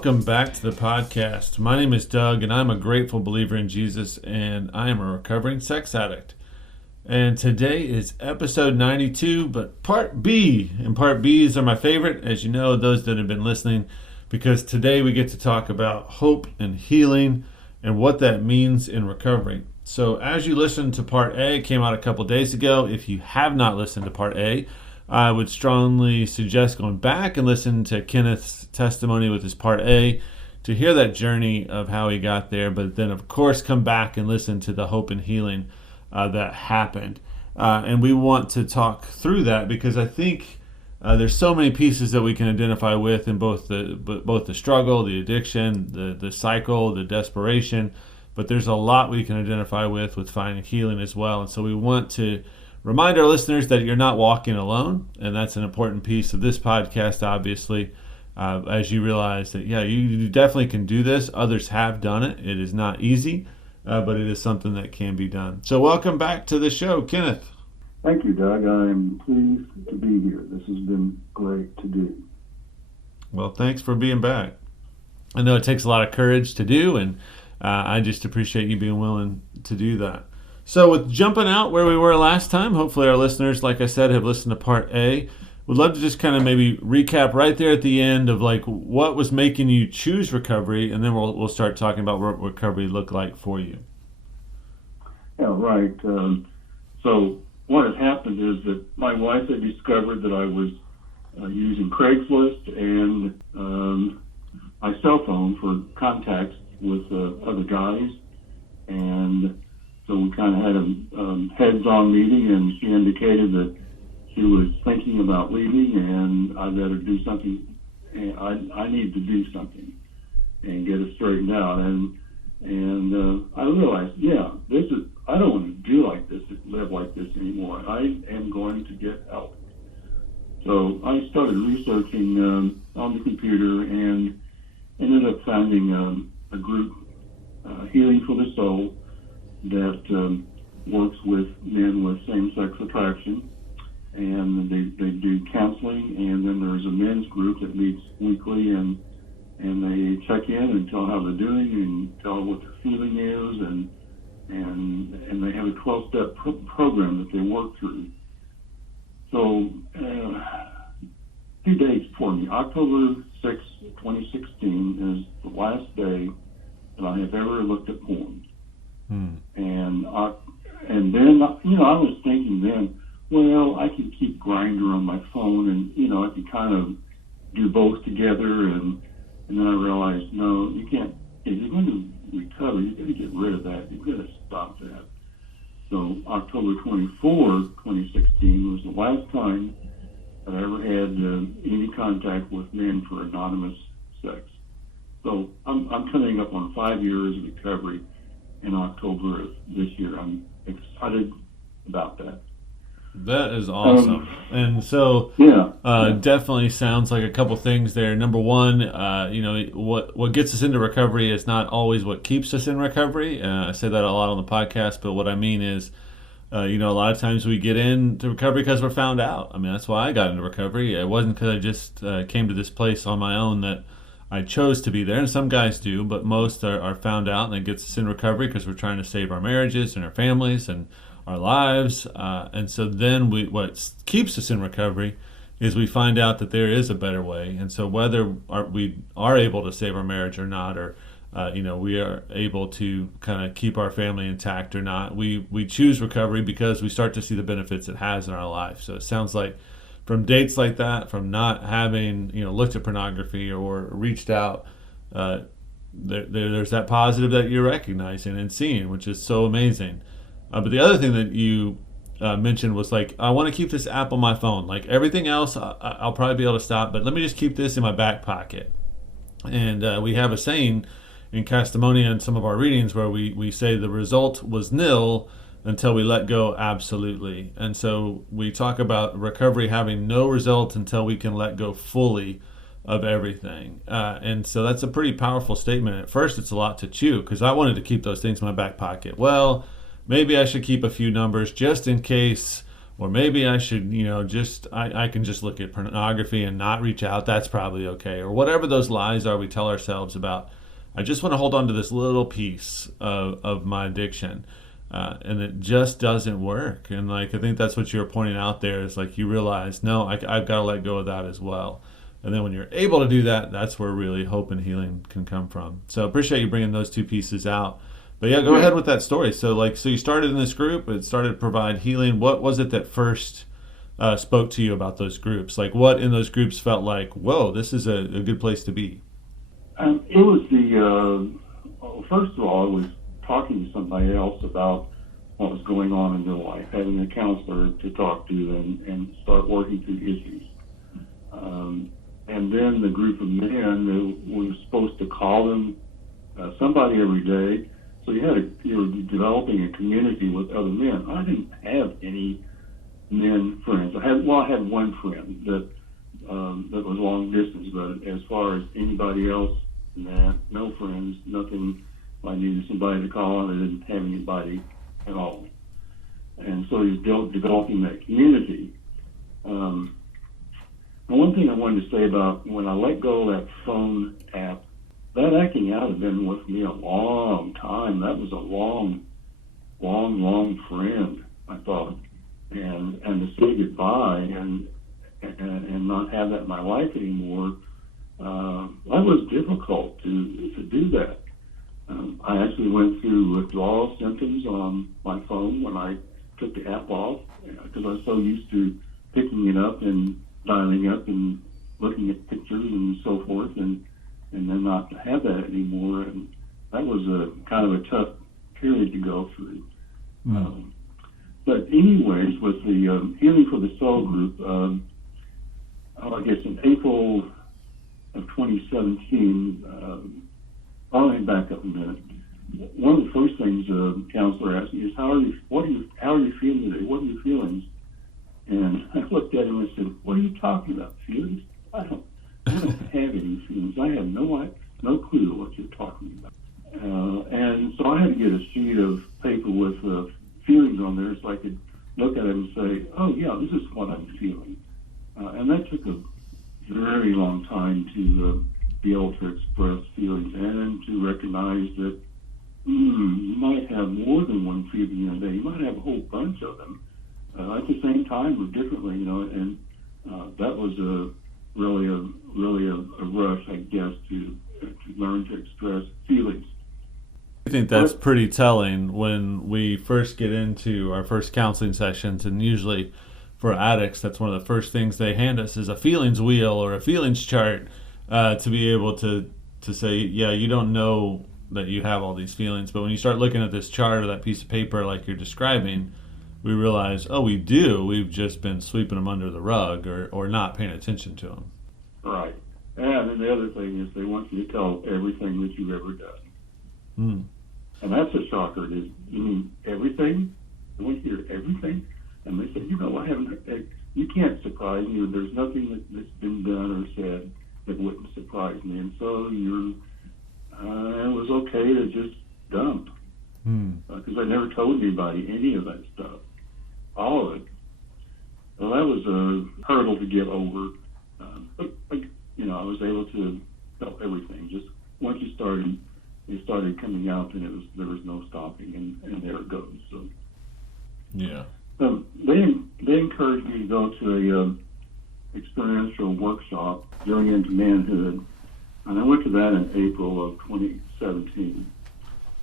Welcome back to the podcast. My name is Doug, and I'm a grateful believer in Jesus, and I am a recovering sex addict. And today is episode 92, but part B. And part B's are my favorite, as you know, those that have been listening, because today we get to talk about hope and healing and what that means in recovery. So as you listen to part A, it came out a couple days ago. If you have not listened to part A, I would strongly suggest going back and listen to Kenneth's testimony with his part A to hear that journey of how he got there, but then of course come back and listen to the hope and healing that happened. And we want to talk through that because I think there's so many pieces that we can identify with in both the struggle, the addiction, the cycle, the desperation, but there's a lot we can identify with finding healing as well. And so we want to remind our listeners that you're not walking alone, and that's an important piece of this podcast, obviously, as you realize that, you definitely can do this. Others have done it. It is not easy, but it is something that can be done. So welcome back to the show, Kenneth. Thank you, Doug. I'm pleased to be here. This has been great to do. Well, thanks for being back. I know it takes a lot of courage to do, and I just appreciate you being willing to do that. So with jumping out where we were last time, hopefully our listeners, like I said, have listened to part A. Would love to just kind of maybe recap right there at the end of like what was making you choose recovery, and then we'll start talking about what recovery looked like for you. Yeah, right. So what had happened is that my wife had discovered that I was using Craigslist and my cell phone for contacts with other guys, and so we kind of had a heads-on meeting, and she indicated that she was thinking about leaving, and I better do something. And I need to do something and get it straightened out. And I realized, I don't want to do like this, live like this anymore. I am going to get help. So I started researching on the computer and ended up finding a group, Healing for the Soul, that works with men with same-sex attraction, and they do counseling, and then there's a men's group that meets weekly, and they check in and tell how they're doing and tell what their feeling is, and they have a 12-step program that they work through. So 2 dates for me. October 6, 2016 is the last day that I have ever looked at porn. And then, I was thinking then, well, I can keep Grindr on my phone, and, I can kind of do both together, and then I realized, no, you can't. If you're going to recover, you've got to get rid of that. You've got to stop that. So October 24, 2016 was the last time that I ever had any contact with men for anonymous sex. So I'm coming up on 5 years of recovery in October of this year. I'm excited about that. That is awesome. And so definitely sounds like a couple things there. Number one, what gets us into recovery is not always what keeps us in recovery. I say that a lot on the podcast, but what I mean is, a lot of times we get into recovery because we're found out. I mean, that's why I got into recovery. It wasn't because I just came to this place on my own that I chose to be there, and some guys do, but most are found out, and it gets us in recovery because we're trying to save our marriages and our families and our lives. And so then what keeps us in recovery is we find out that there is a better way. And so whether we are able to save our marriage or not, or we are able to kind of keep our family intact or not, we choose recovery because we start to see the benefits it has in our life. So it sounds like from dates like that, from not having looked at pornography or reached out, there's that positive that you're recognizing and seeing, which is so amazing. But the other thing that you mentioned was like, I want to keep this app on my phone. Like everything else, I'll probably be able to stop, but let me just keep this in my back pocket. And we have a saying in Castimonia in some of our readings where we say the result was nil until we let go absolutely. And so we talk about recovery having no result until we can let go fully of everything. And so that's a pretty powerful statement. At first, it's a lot to chew because I wanted to keep those things in my back pocket. Well, maybe I should keep a few numbers just in case Or maybe I should, I can just look at pornography and not reach out. That's probably okay. Or whatever those lies are we tell ourselves about, I just want to hold on to this little piece of my addiction. And it just doesn't work. And like, I think that's what you were pointing out there is like, you realize, no, I've got to let go of that as well. And then when you're able to do that, that's where really hope and healing can come from. So appreciate you bringing those two pieces out. But yeah, go ahead with that story. So you started in this group, it started to provide healing. What was it that first spoke to you about those groups? Like what in those groups felt like, whoa, this is a good place to be? It was first of all, I was talking to somebody else about what was going on in their life, having a counselor to talk to and start working through issues. And then the group of men, we were supposed to call them somebody every day. So you were developing a community with other men. I didn't have any men friends. I had one friend that was long distance, but as far as anybody else, no friends, nothing. I needed somebody to call on. I didn't have anybody at all. And so he's developing that community. And one thing I wanted to say about when I let go of that phone app, that acting out had been with me a long time. That was a long friend, I thought. And to say goodbye and not have that in my life anymore, that was difficult to do that. I actually went through withdrawal symptoms on my phone when I took the app off because I was so used to picking it up and dialing up and looking at pictures and so forth, and then not to have that anymore. And that was a kind of a tough period to go through. But anyways, with the Healing for the Soul group, I guess in April of 2017, I'll back up a minute. One of the first things the counselor asked me is, how are you feeling today? What are your feelings? And I looked at him and said, what are you talking about, feelings? I don't have any feelings. I have no clue what you're talking about. And so I had to get a sheet of paper with feelings on there so I could look at it and say, oh yeah, this is what I'm feeling. And that took a very long time to be able to express feelings and to recognize that you might have more than one feeling in a day. You might have a whole bunch of them at the same time or differently, and that was really a rush, I guess, to learn to express feelings. I think that's pretty telling when we first get into our first counseling sessions, and usually for addicts, that's one of the first things they hand us is a feelings wheel or a feelings chart to be able to say, yeah, you don't know that you have all these feelings, but when you start looking at this chart or that piece of paper like you're describing, we realize, oh, we do. We've just been sweeping them under the rug or not paying attention to them. Right. And then the other thing is they want you to tell everything that you've ever done. And that's a shocker. You mean everything? They want you to hear everything? And they say, you can't surprise me. There's nothing that's been done or said that wouldn't surprise me. And so it was okay to just dump. Because I never told anybody any of that stuff. All of it. Well, that was a hurdle to get over. But I was able to tell everything. Just once it started coming out, and there was no stopping, and there it goes. So yeah. They encouraged me to go to a experiential workshop, Journey into Manhood, and I went to that in April of 2017.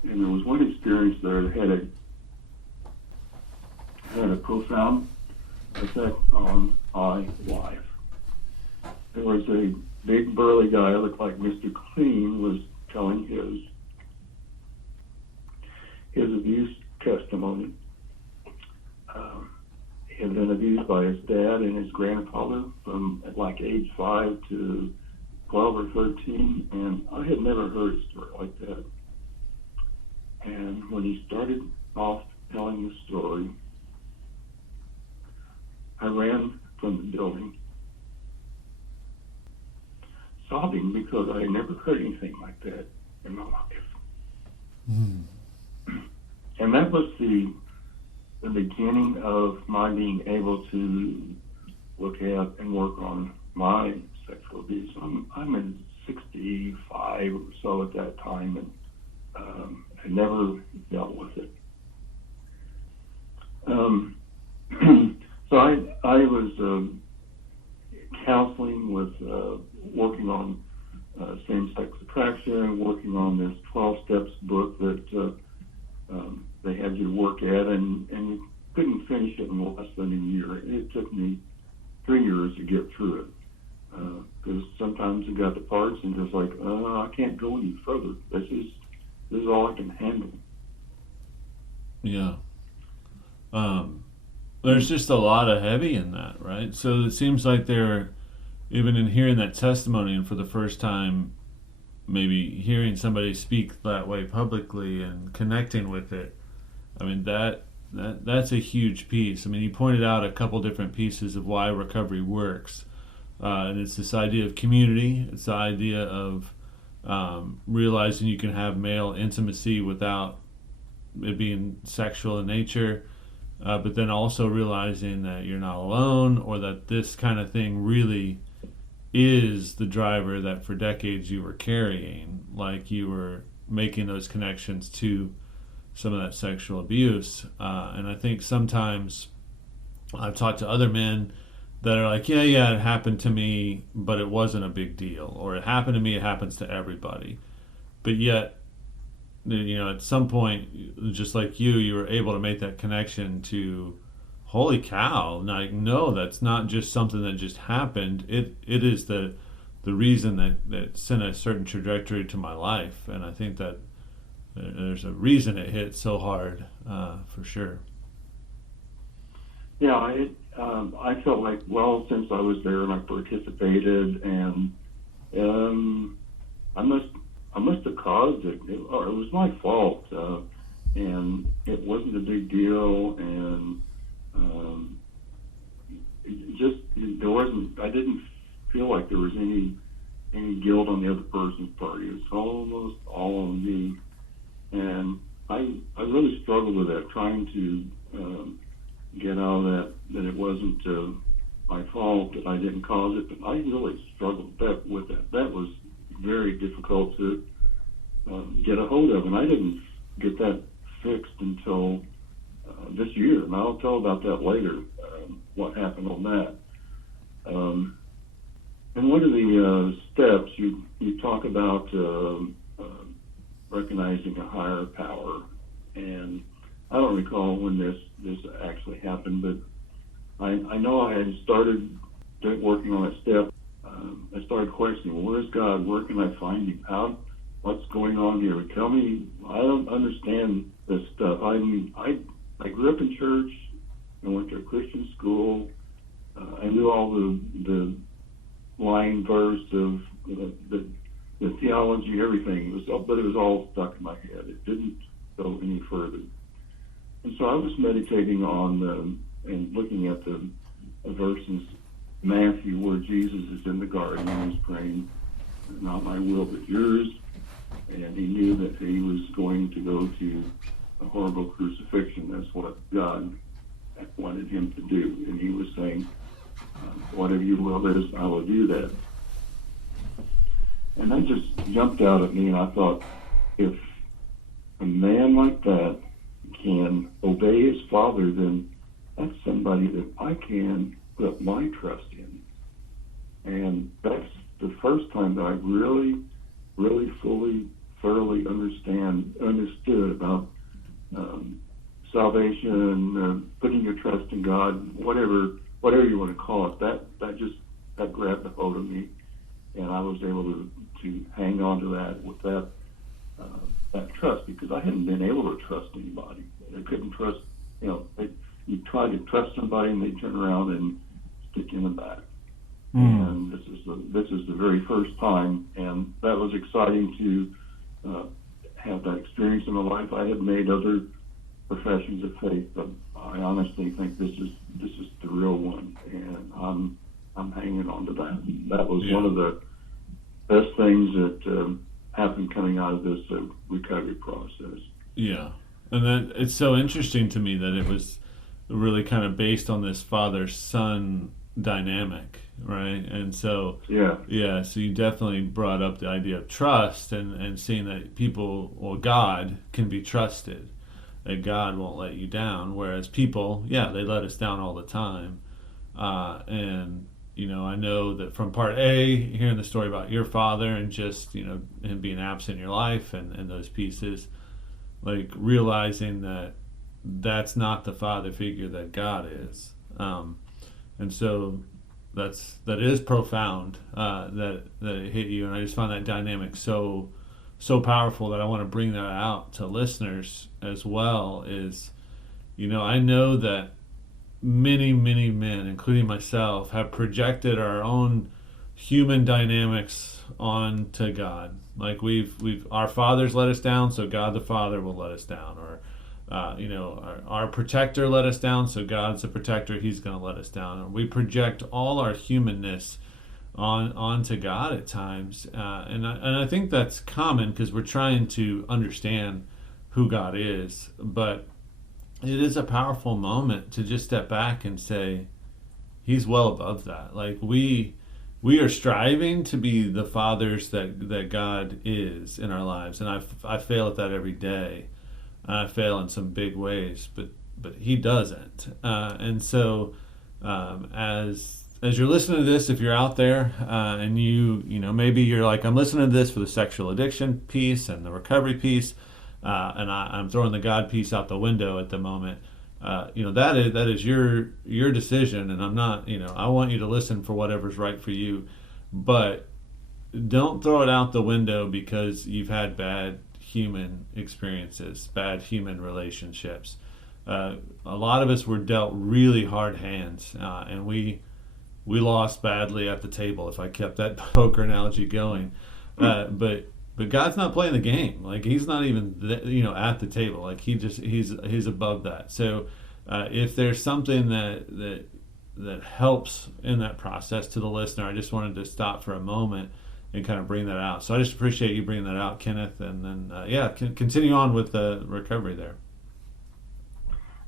And there was one experience there that had a profound effect on my life. There was a big burly guy, looked like Mr. Clean, was telling his abuse testimony. He had been abused by his dad and his grandfather from like age 5 to 12 or 13, and I had never heard a story like that. And when he started off telling the story, I ran from the building, sobbing because I had never heard anything like that in my life. And that was the the beginning of my being able to look at and work on my sexual abuse. I'm in 65 or so at that time, and I never dealt with it. So I was counseling with working on same-sex attraction, working on this 12 steps book that they had you work at, and you couldn't finish it in less than a year. It took me 3 years to get through it, because sometimes you got the parts and just like, I can't go any further. This is all I can handle. Yeah. There's just a lot of heavy in that, right? So it seems like they're, even in hearing that testimony and for the first time, maybe hearing somebody speak that way publicly and connecting with it, I mean, that's a huge piece. I mean, you pointed out a couple different pieces of why recovery works. And it's this idea of community. It's the idea of realizing you can have male intimacy without it being sexual in nature. But then also realizing that you're not alone, or that this kind of thing really is the driver that for decades you were carrying, like you were making those connections to some of that sexual abuse. And I think sometimes I've talked to other men that are like, yeah, it happened to me, but it wasn't a big deal. Or it happened to me, it happens to everybody. But yet, at some point, just like you were able to make that connection to, holy cow, like, no, that's not just something that just happened. It is the reason that sent a certain trajectory to my life. And I think that there's a reason it hit so hard, for sure. Yeah, I felt like, well, since I was there and I participated, and I must have caused it. It was my fault, and it wasn't a big deal, and there wasn't. I didn't feel like there was any guilt on the other person's part. It was almost all on me, and I really struggled with that, trying to get out of that it wasn't my fault, that I didn't cause it. But I really struggled with that. That was very difficult to get a hold of, and I didn't get that fixed until this year, and I'll tell about that later, what happened on that. And one of the steps, you talk about recognizing a higher power, and I don't recall when this actually happened, but I know I had started working on that step. I started questioning, where is God? Where can I find Him? What's going on here? Tell me. I don't understand this stuff. I grew up in church and went to a Christian school. I knew all the line verse of the theology, everything. But it was all stuck in my head. It didn't go any further. And so I was meditating on and looking at the verses, Matthew, where Jesus is in the garden and he's praying, not my will but yours. And he knew that he was going to go to a horrible crucifixion. That's what God wanted him to do. And he was saying, whatever your will is, I will do that. And that just jumped out at me, and I thought, if a man like that can obey his Father, then that's somebody that I can put my trust in. And that's the first time that I really, really fully, thoroughly understood about salvation, putting your trust in God, whatever you want to call it. That grabbed a hold of me, and I was able to hang on to that with that trust, because I hadn't been able to trust anybody. I couldn't trust. You try to trust somebody, and they turn around and stick you in the back. And this is the very first time, and that was exciting to have that experience in my life. I had made other professions of faith, but I honestly think this is the real one, and I'm hanging on to that. That was one of the best things that happened coming out of this recovery process. Yeah, and then it's so interesting to me that it was really kind of based on this father-son dynamic, right? And so, Yeah. yeah, so you definitely brought up the idea of trust and seeing that people, or God, can be trusted, that God won't let you down, whereas people, yeah, they let us down all the time. And I know that from part A, hearing the story about your father and just him being absent in your life and those pieces, like realizing that that's not the father figure that God is. And so that is profound, that it hit you, and I just found that dynamic so powerful that I want to bring that out to listeners as well. Is I know that many men, including myself, have projected our own human dynamics onto God. Like our fathers let us down, so God the Father will let us down, or our protector let us down, so God's the protector, he's going to let us down. Or we project all our humanness onto God at times, and I think that's common because we're trying to understand who God is. But it is a powerful moment to just step back and say, he's well above that. Like we are striving to be the fathers that God is in our lives, and I fail at that every day. I fail in some big ways, but he doesn't. And so, as you're listening to this, if you're out there and maybe you're like, I'm listening to this for the sexual addiction piece and the recovery piece, and I'm throwing the God piece out the window at the moment. That is your decision, and I'm not. I want you to listen for whatever's right for you, but don't throw it out the window because you've had bad human experiences, bad human relationships. A lot of us were dealt really hard hands, and we lost badly at the table, if I kept that poker analogy going. But God's not playing the game. Like he's not even at the table. Like he's above that. So if there's something that helps in that process to the listener, I just wanted to stop for a moment and kind of bring that out. So I just appreciate you bringing that out, Kenneth, and then continue on with the recovery there.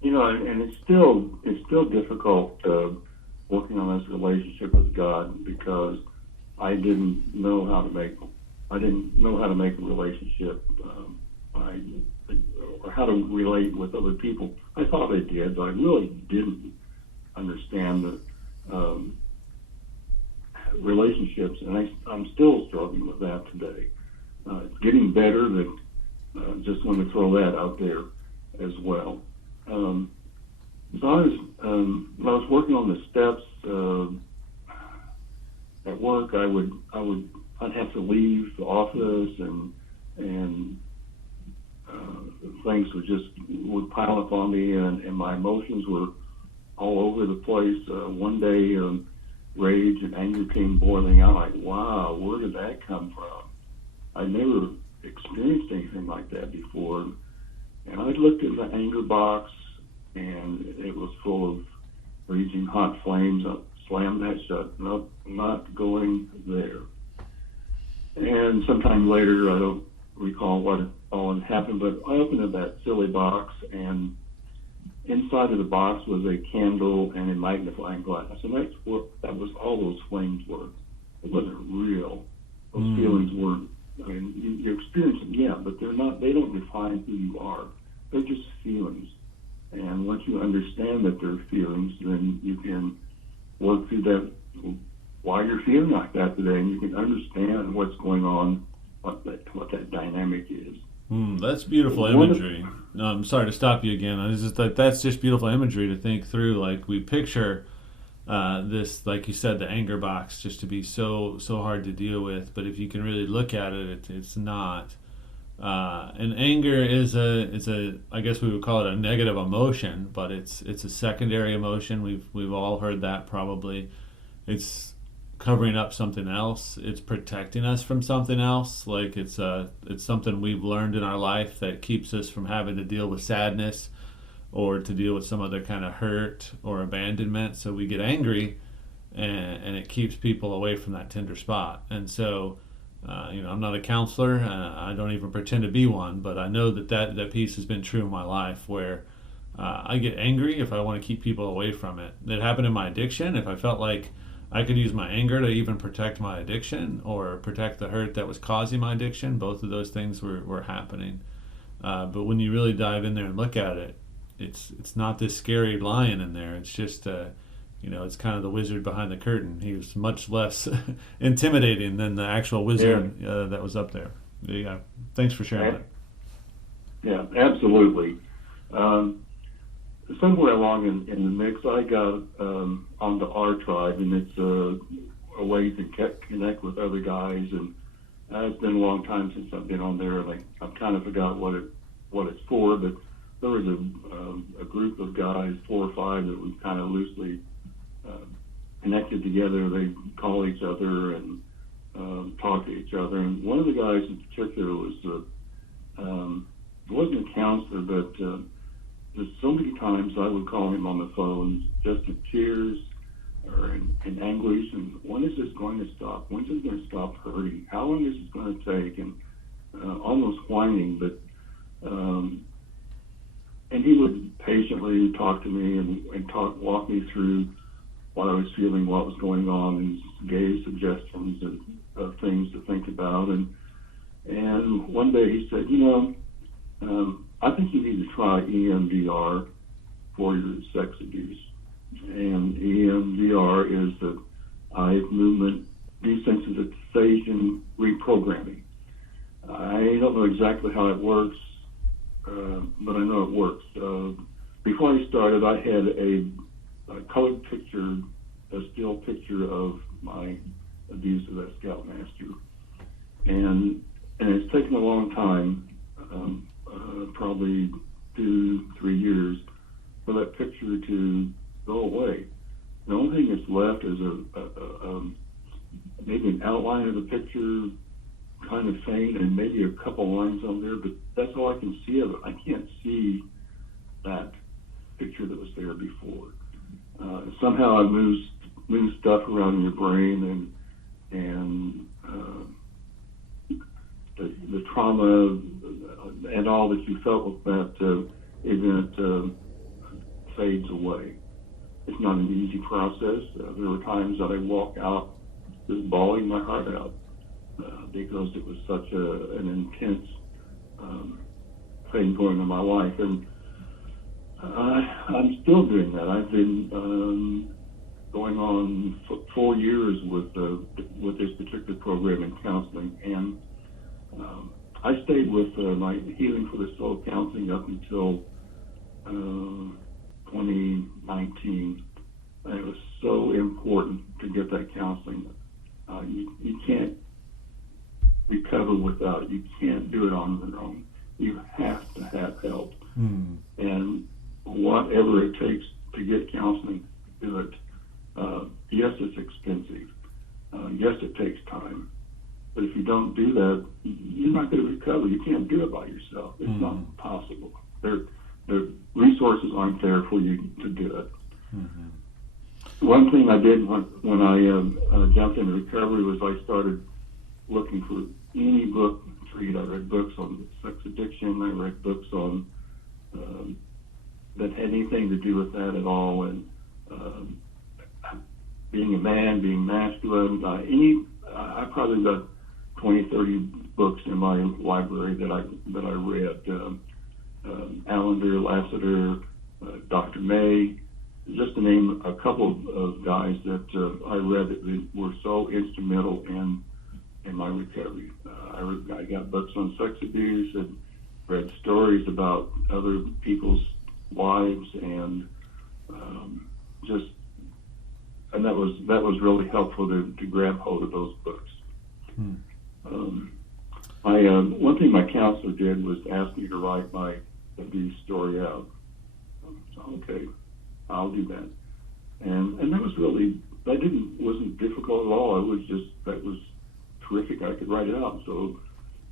And it's still difficult working on this relationship with God, because I didn't know how to make a relationship, or how to relate with other people. I thought I did, but I really didn't understand the relationships, and I'm still struggling with that today. It's getting better, but just want to throw that out there as well. As I was, when I was working on the steps at work, I'd have to leave the office, and things would pile up on me, and my emotions were all over the place. One day, rage and anger came boiling out. Like, wow, where did that come from? I'd never experienced anything like that before. And I looked in the anger box, and it was full of raging hot flames. I slammed that shut. Nope, not going there. And sometime later, I don't recall what all had happened, but I opened up that silly box, and inside of the box was a candle and a magnifying glass. And that was all those flames were. It wasn't real. Those feelings weren't. I mean, you experience them, yeah, but they don't define who you are. They're just feelings. And once you understand that they're feelings, then you can work through that, why you're feeling like that today, and you can understand what's going on, what that dynamic is. That's beautiful imagery. No, I'm sorry to stop you again. I was just like, that's just beautiful imagery to think through. Like we picture this, like you said, the anger box just to be so hard to deal with. But if you can really look at it, it's not. And anger is a I guess we would call it a negative emotion, but it's a secondary emotion. We've all heard that probably. It's covering up something else. It's protecting us from something else. Like it's something we've learned in our life that keeps us from having to deal with sadness or to deal with some other kind of hurt or abandonment. So we get angry, and it keeps people away from that tender spot. And so, I'm not a counselor. I don't even pretend to be one, but I know that piece has been true in my life where I get angry if I want to keep people away from it. It happened in my addiction. If I felt like I could use my anger to even protect my addiction or protect the hurt that was causing my addiction, both of those things were happening. But when you really dive in there and look at it, it's not this scary lion in there. It's just it's kind of the wizard behind the curtain. He was much less intimidating than the actual wizard that was up there. Yeah. Thanks for sharing that. Yeah, absolutely. Somewhere along in the mix, I got onto our tribe, and it's a way to connect with other guys. And it's been a long time since I've been on there, and I've kind of forgot what it's for. But there was a group of guys, 4 or 5, that we kind of loosely connected together. They call each other and talk to each other. And one of the guys in particular wasn't a counselor, but just so many times I would call him on the phone just in tears or in anguish. And when is this going to stop? When is it going to stop hurting? How long is this going to take? And almost whining, but and he would patiently talk to me and walk me through what I was feeling, what was going on, and gave suggestions of things to think about. And one day he said, I think you need to try EMDR for your sex abuse. And EMDR is the eye movement desensitization reprogramming. I don't know exactly how it works, but I know it works. Before I started, I had a colored picture, a still picture of my abuse of that Scoutmaster. And it's taken a long time, probably 2-3 years, for that picture to go away. The only thing that's left is maybe an outline of the picture, kind of faint, and maybe a couple lines on there, but that's all I can see of it. I can't see that picture that was there before. Somehow I move stuff around in your brain, and the trauma and all that you felt with that event fades away. It's not an easy process. There were times that I walk out just bawling my heart out because it was such an intense thing going in my life. And I'm still doing that. I've been going on 4 years with this particular program in counseling, and I stayed with my Healing for the Soul counseling up until 2019. And it was so important to get that counseling. You can't recover without it. You can't do it on your own. You have to have help. And whatever it takes to get counseling, do it. Yes, it's expensive. Yes, it takes time. But if you don't do that, you're not going to recover. You can't do it by yourself. It's not possible. The resources aren't there for you to do it. One thing I did when I jumped into recovery was I started looking for any book to read. I read books on sex addiction. I read books on that had anything to do with that at all, and being a man, being masculine. I probably got 20-30 books in my library that I read. Allender, Lassiter, Dr. May, just to name a couple of guys that I read that were so instrumental in my recovery. I got books on sex abuse and read stories about other people's wives, and that was really helpful to grab hold of those books. One thing my counselor did was ask me to write my abuse story out. Okay, I'll do that. And that was wasn't difficult at all. That was terrific. I could write it out. So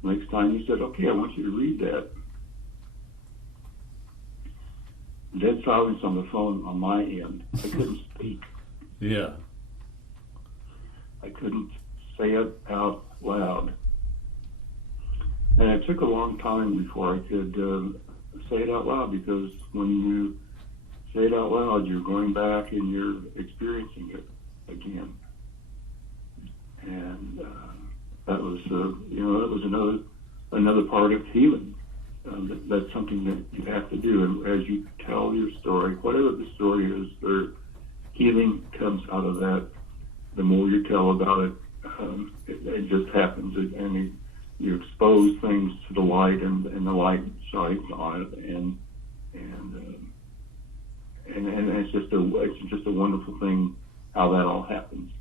next time he said, okay, I want you to read that. Dead silence on the phone on my end. I couldn't speak. Yeah. I couldn't say it out loud. And it took a long time before I could say it out loud, because when you say it out loud, you're going back and you're experiencing it again. And that was, that was another part of healing. That's something that you have to do. And as you tell your story, whatever the story is, healing comes out of that. The more you tell about it, it just happens. You expose things to the light, and the light shines on it, and it's just a wonderful thing how that all happens.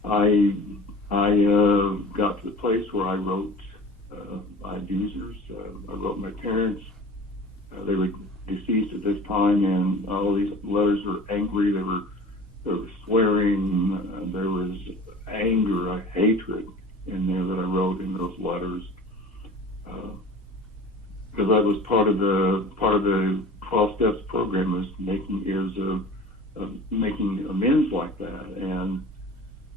I got to the place where I wrote my abusers. I wrote my parents. They were deceased at this time, and all these letters were angry. They were swearing. There was anger, hatred in there that I wrote in those letters, because I was part of the 12 Steps program was making amends like that, and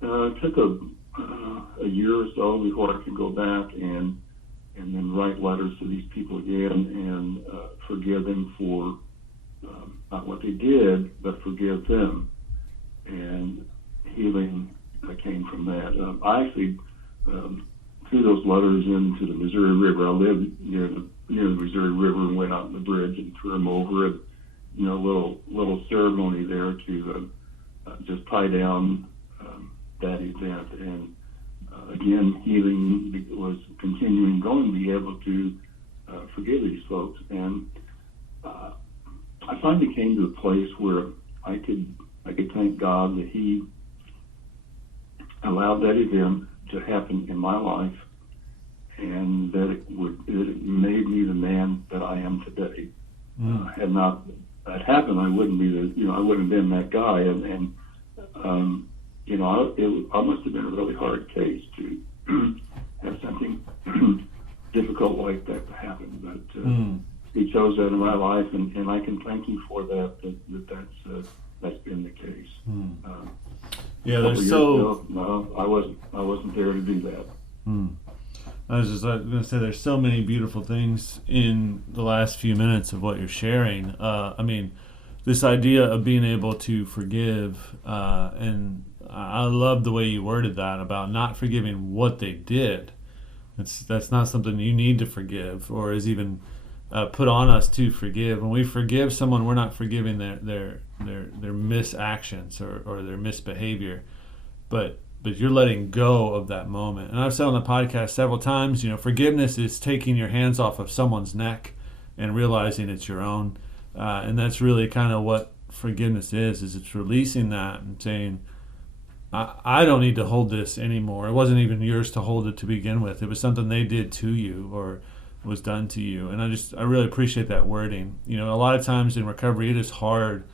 it took a year or so before I could go back and then write letters to these people again and forgive them for not what they did, but forgive them. And healing came from that. I actually threw those letters into the Missouri River. I lived near the Missouri River and went out on the bridge and threw them over. And little ceremony there to just tie down that event. And again, healing was continuing going, to be able to forgive these folks. And I finally came to a place where I could thank God that He allowed that event to happen in my life, and that it made me the man that I am today. Had not that happened, I wouldn't be I wouldn't have been that guy. And I must have been a really hard case to have something difficult like that to happen. But He chose that in my life, and I can thank Him for that. That's been the case. Yeah, there's so. No, I wasn't there to do that. I was just going to say, there's so many beautiful things in the last few minutes of what you're sharing. I mean, this idea of being able to forgive, and I love the way you worded that about not forgiving what they did. That's not something you need to forgive, or is even put on us to forgive. When we forgive someone, we're not forgiving their misactions or their misbehavior, but you're letting go of that moment. And I've said on the podcast several times, forgiveness is taking your hands off of someone's neck and realizing it's your own. And that's really kind of what forgiveness is it's releasing that and saying, I don't need to hold this anymore. It wasn't even yours to hold it to begin with. It was something they did to you or was done to you. And I really appreciate that wording. A lot of times in recovery, it is hard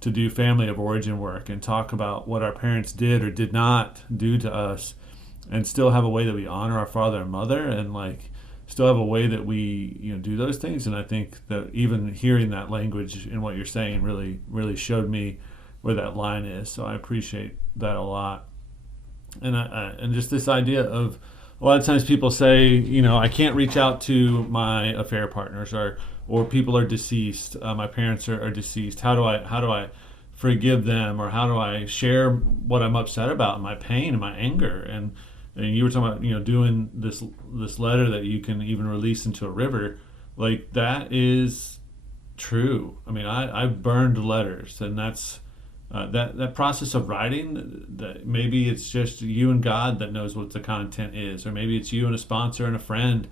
to do family of origin work and talk about what our parents did or did not do to us, and still have a way that we honor our father and mother, and still have a way that we do those things. And I think that even hearing that language in what you're saying really showed me where that line is. So I appreciate that a lot. And just this idea of, a lot of times people say, I can't reach out to my affair partners, or people are deceased. My parents are deceased. How do I forgive them, or how do I share what I'm upset about, my pain and my anger? And you were talking about doing this letter that you can even release into a river. Like, that is true. I mean, I've burned letters, and that's that process of writing. That maybe it's just you and God that knows what the content is, or maybe it's you and a sponsor and a friend.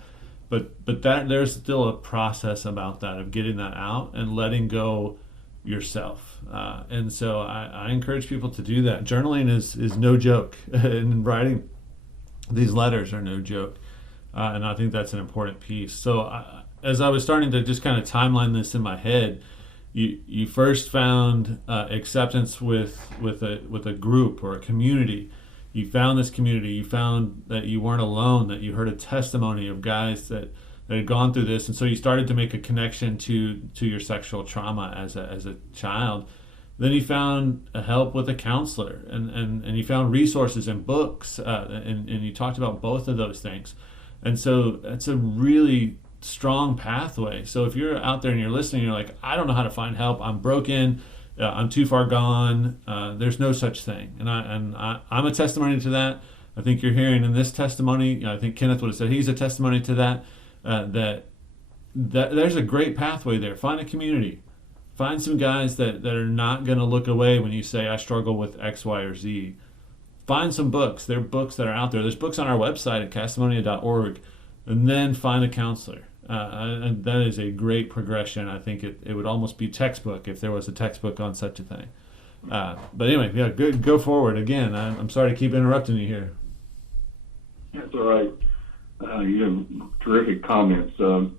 But that there's still a process about that, of getting that out and letting go yourself. And so I encourage people to do that. Journaling is no joke, and writing these letters are no joke. And I think that's an important piece. So as I was starting to just kind of timeline this in my head, you first found acceptance with a group or a community. You found this community. You found that you weren't alone, that you heard a testimony of guys that had gone through this. And so you started to make a connection to your sexual trauma as a child. Then you found a help with a counselor, and you found resources and books, and you talked about both of those things. And so that's a really strong pathway. So if you're out there and you're listening, you're like, I don't know how to find help. I'm broken. I'm too far gone. There's no such thing. And I'm a testimony to that. I think you're hearing in this testimony, I think Kenneth would have said he's a testimony to that, that there's a great pathway there. Find a community. Find some guys that are not going to look away when you say, I struggle with X, Y, or Z. Find some books. There are books that are out there. There's books on our website at castimonia.org. And then find a counselor. And that is a great progression. I think it would almost be textbook if there was a textbook on such a thing. But anyway, yeah, good. Go forward. Again, I'm sorry to keep interrupting you here. That's all right. You have terrific comments. I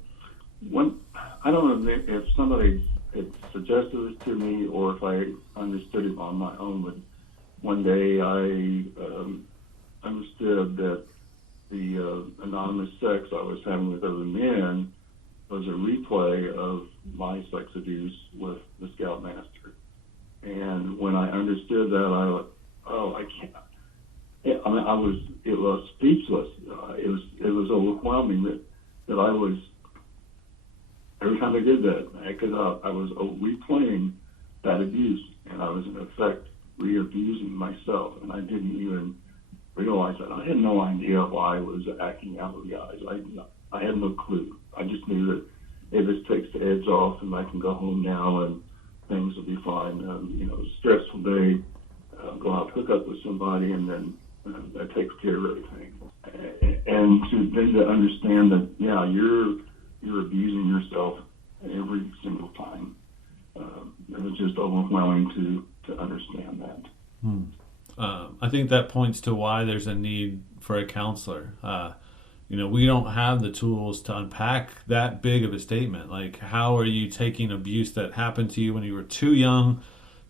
don't know if somebody had suggested this to me or if I understood it on my own, but one day I understood that the anonymous sex I was having with other men was a replay of my sex abuse with the Scoutmaster. And when I understood that, I thought, oh, I can't. It was speechless. It was overwhelming that I was, every time I did that, I was replaying that abuse, and I was in effect re-abusing myself, and I didn't even realize that. I had no idea why I was acting out with guys. I had no clue. I just knew that if this takes the edge off and I can go home now and things will be fine. Stressful day, go out, hook up with somebody, and then that takes care of everything. And to understand that, yeah, you're abusing yourself every single time. It was just overwhelming to understand that. I think that points to why there's a need for a counselor. We don't have the tools to unpack that big of a statement. Like, how are you taking abuse that happened to you when you were too young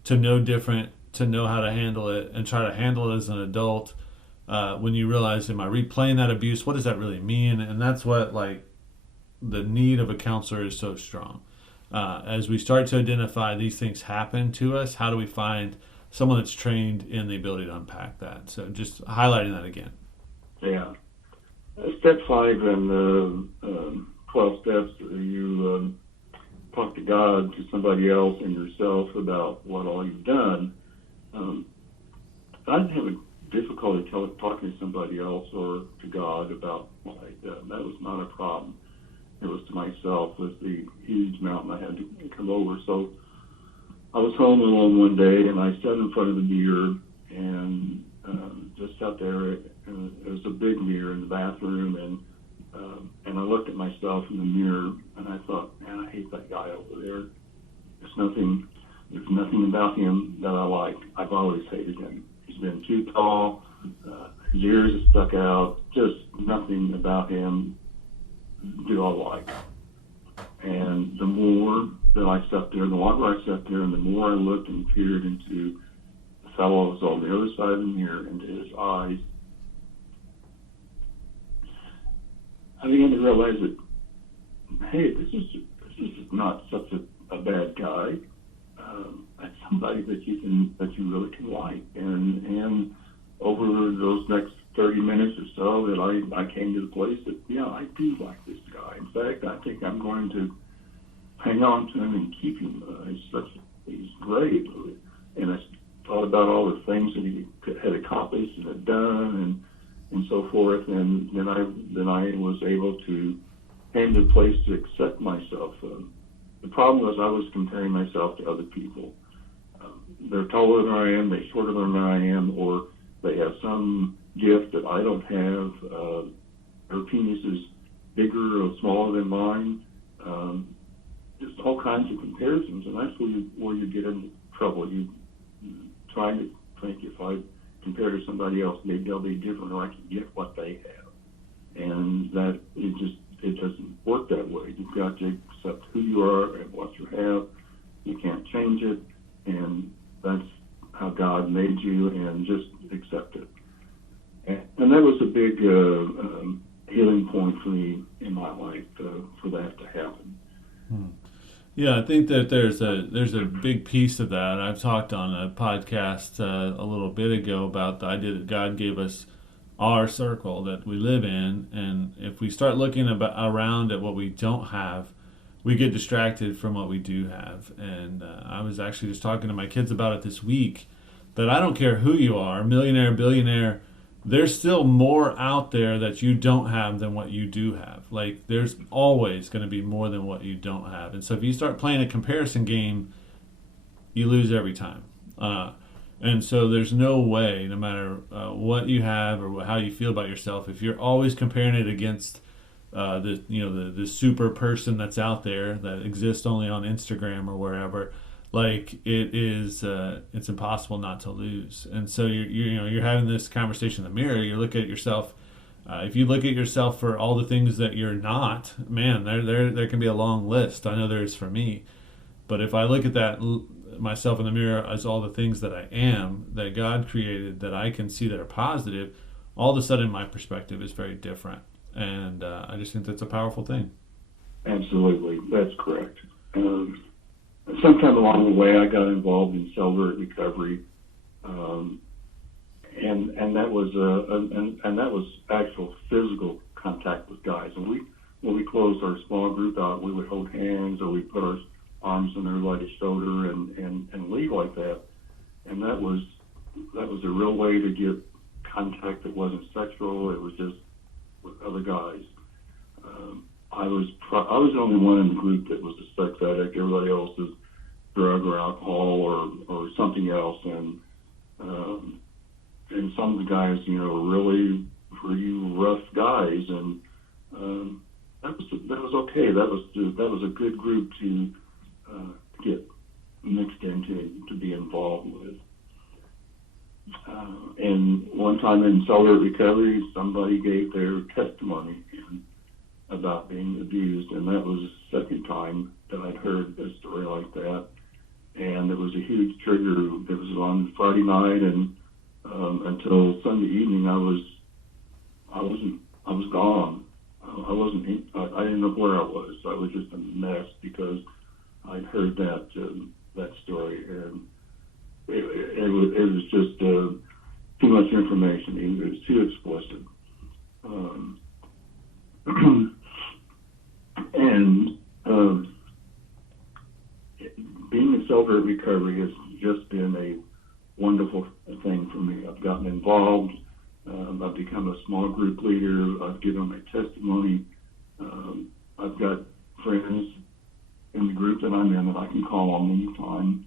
to know different, to know how to handle it, and try to handle it as an adult? When you realize, am I replaying that abuse? What does that really mean? And that's what, the need of a counselor is so strong. As we start to identify these things happen to us, how do we find someone that's trained in the ability to unpack that? So just highlighting that again. Yeah. Step 5 and 12 steps, you talk to God, to somebody else, and yourself about what all you've done. I didn't have a difficulty talking to somebody else or to God about what I'd done. That was not a problem. It was to myself with the huge mountain I had to come over. So I was home alone one day, and I sat in front of the mirror and just sat there. It was a big mirror in the bathroom, and I looked at myself in the mirror, and I thought, man, I hate that guy over there. There's nothing about him that I like. I've always hated him. He's been too tall. His ears have stuck out. Just nothing about him do I like. And the more that I sat there, the longer I sat there, and the more I looked and peered into the fellow who was on the other side of the mirror, into his eyes, I began to realize that, hey, this is not such a bad guy. That's somebody that you really can like. And over those next 30 minutes or so, that I came to the place that, yeah, I do like this guy. In fact, I think I'm going to hang on to him and keep him. He's great. And I thought about all the things that he had accomplished and had done and so forth. And then I was able to came to a place to accept myself. The problem was I was comparing myself to other people. They're taller than I am, they're shorter than I am, or they have some gift that I don't have. Their penis is bigger or smaller than mine. Just all kinds of comparisons, and that's where you get into trouble. You trying to think, if I compare to somebody else, maybe they'll be different, or I can get what they have. And that it doesn't work that way. You've got to accept who you are and what you have. You can't change it, and that's how God made you, and just accept it. And that was a big healing point for me in my life, for that to happen. Yeah, I think that there's a big piece of that. I've talked on a podcast a little bit ago about the idea that God gave us our circle that we live in. And if we start looking around at what we don't have, we get distracted from what we do have. And I was actually just talking to my kids about it this week, that I don't care who you are, millionaire, billionaire, there's still more out there that you don't have than what you do have. Like, there's always going to be more than what you don't have. And so if you start playing a comparison game, you lose every time. And so there's no way, no matter what you have or how you feel about yourself, if you're always comparing it against the super person that's out there that exists only on Instagram or wherever, like, it's impossible not to lose. And so you're having this conversation in the mirror. You look at yourself. If you look at yourself for all the things that you're not, man, there can be a long list. I know there is for me. But if I look at that myself in the mirror as all the things that I am, that God created, that I can see that are positive, all of a sudden my perspective is very different. And I just think that's a powerful thing. Absolutely, that's correct. Sometime along the way, I got involved in celebrate recovery, and that was actual physical contact with guys. And when we closed our small group out, we would hold hands, or we put our arms on everybody's shoulder and leave like that. And that was a real way to get contact that wasn't sexual. It was just with other guys. I was the only one in the group that was a sex addict. Everybody else is drug or alcohol or something else. And some of the guys, were really pretty rough guys. And that was okay. That was a good group to get mixed into, to be involved with. And one time in celebrate recovery, somebody gave their testimony about being abused, and that was the second time that I'd heard a story like that. And it was a huge trigger. It was on Friday night, and until Sunday evening, I was gone. I didn't know where I was. I was just a mess because I'd heard that story, and it was just too much information. It was too explicit. Being in celebrate recovery has just been a wonderful thing for me. I've gotten involved. I've become a small group leader. I've given my testimony. I've got friends in the group that I'm in that I can call on anytime.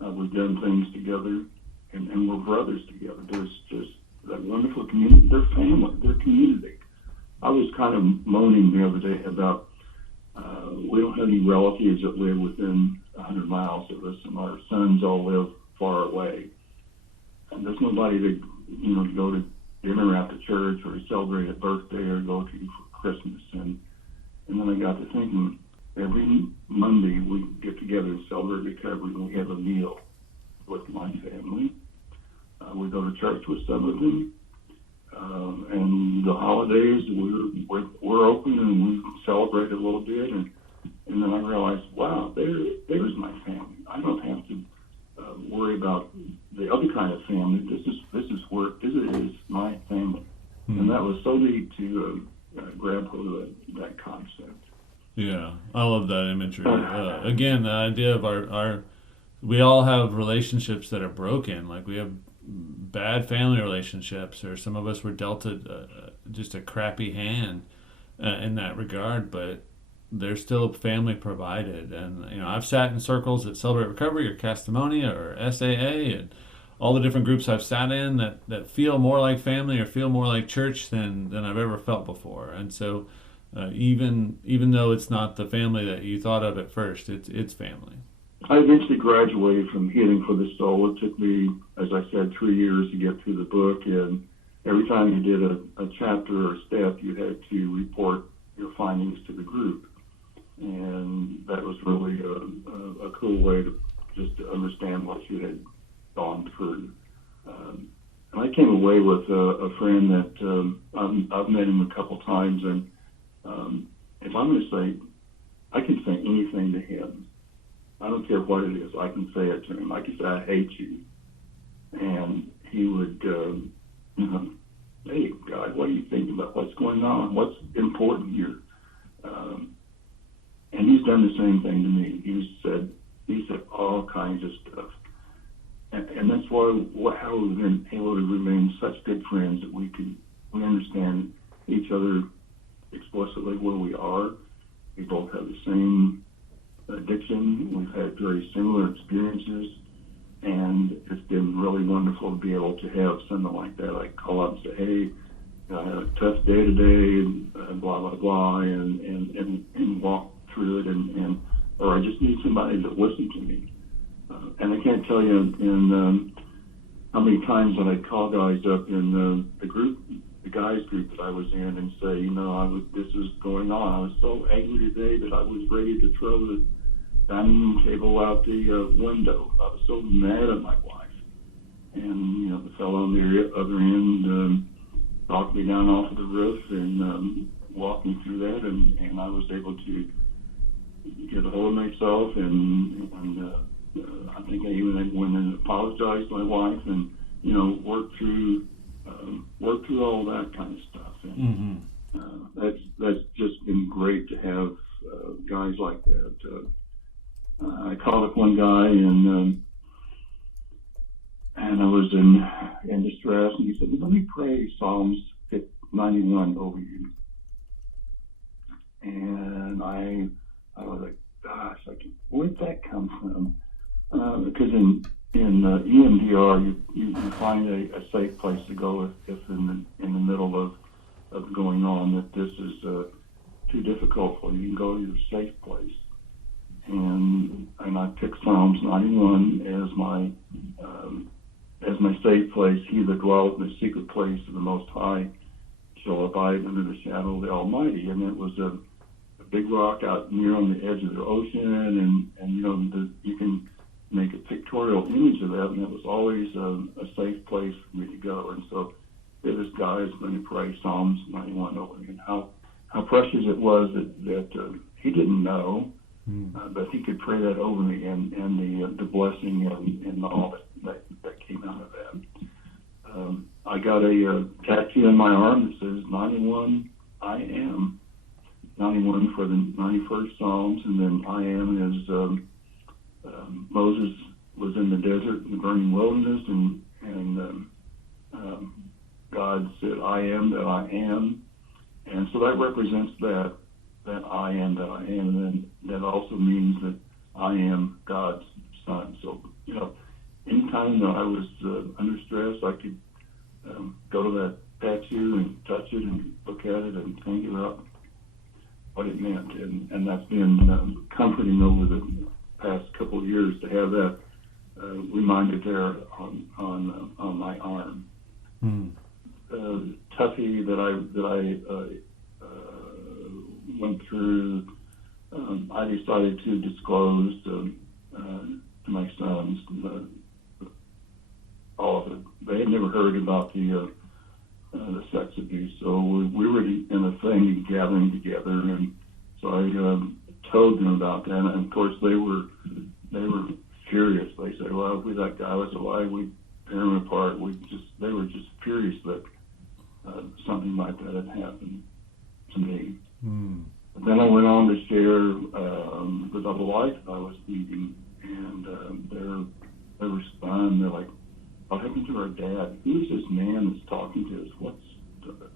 We've done things together, and we're brothers together. There's just that wonderful community. They're family. They're community. I was kind of moaning the other day about we don't have any relatives that live within 100 miles of us, and our sons all live far away. And there's nobody to go to dinner after church or celebrate a birthday or go to for Christmas. And then I got to thinking, every Monday we get together and celebrate recovery, and we have a meal with my family. We go to church with some of them. And the holidays, we're open and we celebrate a little bit. And then I realized, wow, there's my family. I don't have to worry about the other kind of family. This is work. This is my family. Mm-hmm. And that was so neat to grab hold of that concept. Yeah, I love that imagery. Again, the idea of our we all have relationships that are broken. Like, we have bad family relationships, or some of us were dealt just a crappy hand in that regard, but there's still a family provided. And I've sat in circles at Celebrate Recovery or Castimonia or SAA and all the different groups I've sat in that feel more like family or feel more like church than I've ever felt before. And so even though it's not the family that you thought of at first, it's family. I eventually graduated from Healing for the Soul. It took me, as I said, 3 years to get through the book, and every time you did a chapter or step, you had to report your findings to the group. And that was really a cool way to just to understand what you had gone through. And I came away with a friend that I've met him a couple times, and if I'm going to say, I can say anything to him. I don't care what it is. I can say it to him. I can say, I hate you. And he would, hey, God going on? What's important here? And he's done the same thing to me. He said all kinds of stuff. And that's how we've been able to remain such good friends that we understand each other explicitly where we are. We both have the same addiction. We've had very similar experiences, and it's been really wonderful to be able to have something like that. I call up and say, "Hey, I had a tough day today," and blah blah blah, and walk through it, or I just need somebody to listen to me. And I can't tell you in how many times that I call guys up in the guys group that I was in, and say, this is going on. I was so angry today that I was ready to throw the dining room table out the window. I was so mad at my wife. And, the fellow on the other end knocked me down off of the roof and walked me through that, and I was able to get a hold of myself, and I think I even went and apologized to my wife, and work through all that kind of stuff. And that's just been great to have guys like that. I called up one guy, and I was in distress, and he said, "Let me pray Psalms 91 over you." And I was like, "Gosh, where'd that come from?" Because in EMDR, you find a safe place to go if in the middle of going on that this is too difficult for you. You can go to your safe place. And I picked Psalms 91 as my safe place. He that dwelleth in the secret place of the Most High shall abide under the shadow of the Almighty. And it was a big rock out near on the edge of the ocean, and you can make a pictorial image of that, and it was always a safe place for me to go. And so this guy is going to pray Psalms 91 over me, and how precious it was that he didn't know, but he could pray that over me, and the blessing and all that came out of that. I got a tattoo on my arm that says 91 I am. 91 for the 91st Psalms, and then I am is Moses was in the desert in the burning wilderness, and God said, "I am that I am," and so that represents that I am that I am, and then that also means that I am God's son. So anytime that I was under stress, I could go to that tattoo and touch it and look at it and think about what it meant, and that's been comforting over the past couple of years to have that reminded there on my arm. Toughie that I went through, I decided to disclose to my sons all of it. They had never heard about the sex abuse, so we were in a thing gathering together, and so I told them about that, and of course they were furious. They said, "Well, if we let guy was alive, we'd tear him apart." They were just furious that something like that had happened to me. But then I went on to share the double life I was leading, and they were stunned. They're like, "What happened to our dad? Who is this man that's talking to us?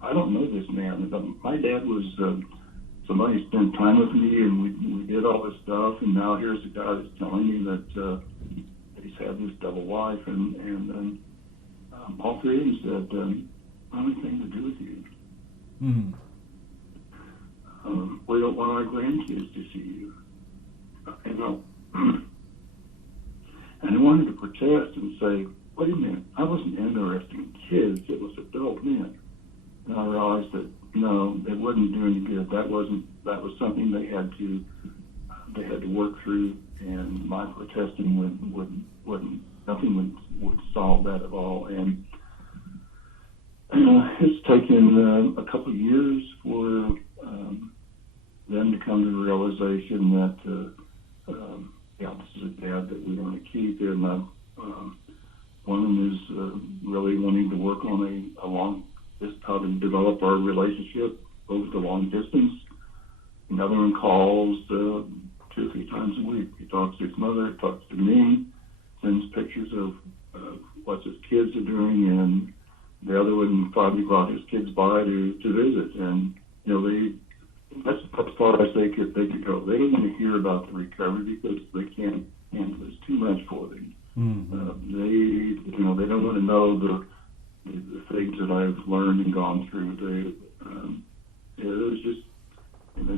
I don't know this man." My dad was somebody spent time with me, and we did all this stuff, and now here's a guy that's telling me that he's had this double life, and all three of them said, "I don't have anything to do with you. We don't want our grandkids to see you." And I wanted to protest and say, "Wait a minute, I wasn't interested in kids, it was adult men." And I realized that no, it wouldn't do any good. That was something they had to work through, and my protesting nothing would solve that at all. And it's taken a couple of years for them to come to the realization that this is a dad that we want to keep, and one of them is really wanting to work on how to develop our relationship the long distance. Another one calls 2 or 3 times a week. He talks to his mother, talks to me, sends pictures of what his kids are doing, and the other one probably brought his kids by to visit. And that's as far as they could go. They don't want to hear about the recovery because they can't handle it. It's too much for them. They don't want to know the things that I've learned and gone through. There's